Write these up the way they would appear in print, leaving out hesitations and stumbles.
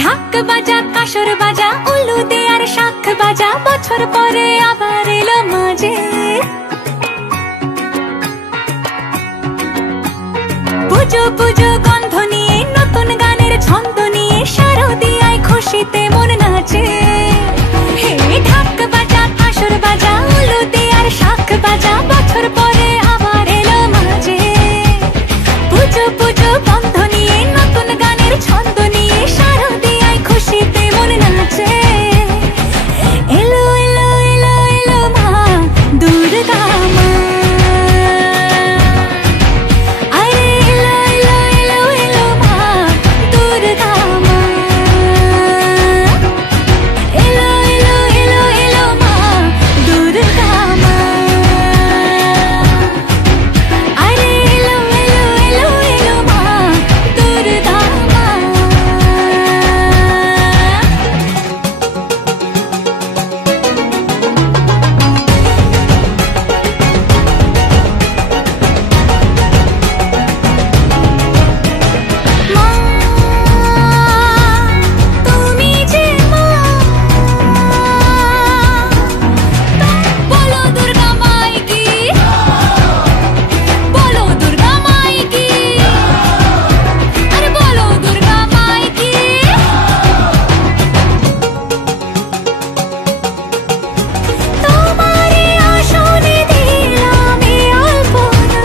ঢাক বাজা কাসর বাজা উলু দে আর শাখ বাজা, বছর পরে আবার এলো মাঝে। পুজো পুজো গন্ধ নিয়ে নতুন গানের ছন্দ নিয়ে শারদিয়ায় খুশিতে মন নাচে। হে ঢাক বাজা কাসর বাজা উলু দে আর শাখ বাজা, বছর পরে আবার এলো মাঝে। পুজো পুজো গন্ধ নিয়ে নতুন গানের ছন্দ নিয়ে শারদিয়ায় খুশিতে মন নাচে। এলো এলো এলো এলো মা দুর্গা মা, আরে এলো এলো এলো এলো মা দুর্গা মা, এলো এলো এলো এলো মা দুর্গা মা, আরে এলো এলো এলো এলো মা দুর্গা মা। মা তুমি যে মা, বলো দুর্গা মাই কি, বলো দুর্গা মাই কি, আরে বলো দুর্গা মাই কি। তোমারে আসনে দিলাম এই আলপনা,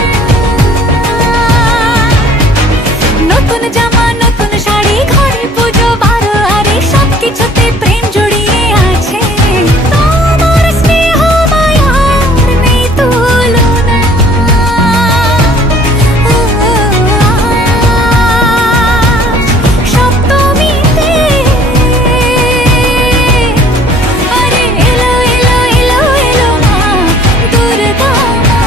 নতুন জামা নতুন শাড়ি ঘরে পুজো বারো, আরে সবকিছুতে প্রেম জড়িয়ে আছে। তোমার স্নেহ মায়ার নেই তুলনা, সপ্তমীতে আরে এলো এলো এলো এলো মা দুর্গা মা।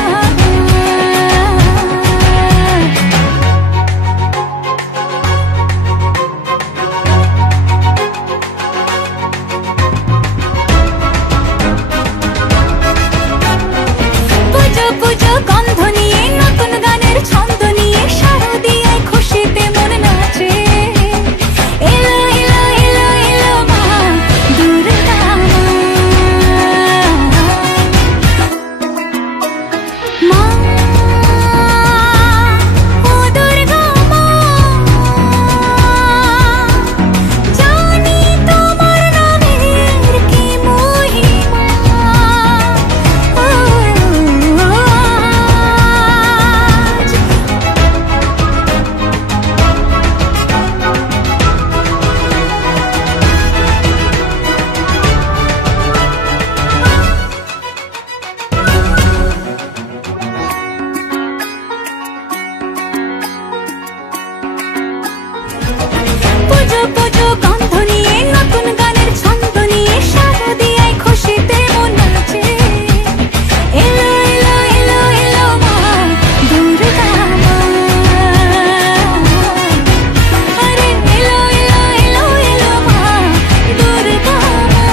পুজো পুজো গন্ধ নিয়ে নতুন গানের ছন্দ নিয়ে শারদিয়ায় খুশিতে মন নাচে। এলো এলো এলো এলো মা দুর্গা মা, মা ও দুর্গা মা, জানি তোমার নামের কি মহিমা। পুজো পুজো গন্ধ নিয়ে নতুন গানের ছন্দ নিয়ে শারদিয়ায় খুশিতে মন নাচে। এলো এলো এলো এলো মা দুর্গা মা, আরে এলো এলো এলো এলো মা দুর্গা মা।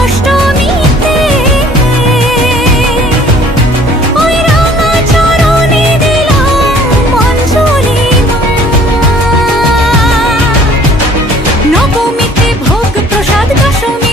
অষ্টমীতে ওই রাঙা চরণে দিলাম অঞ্জলি মা, নবমীতে ভোগ প্রসাদ, দশমী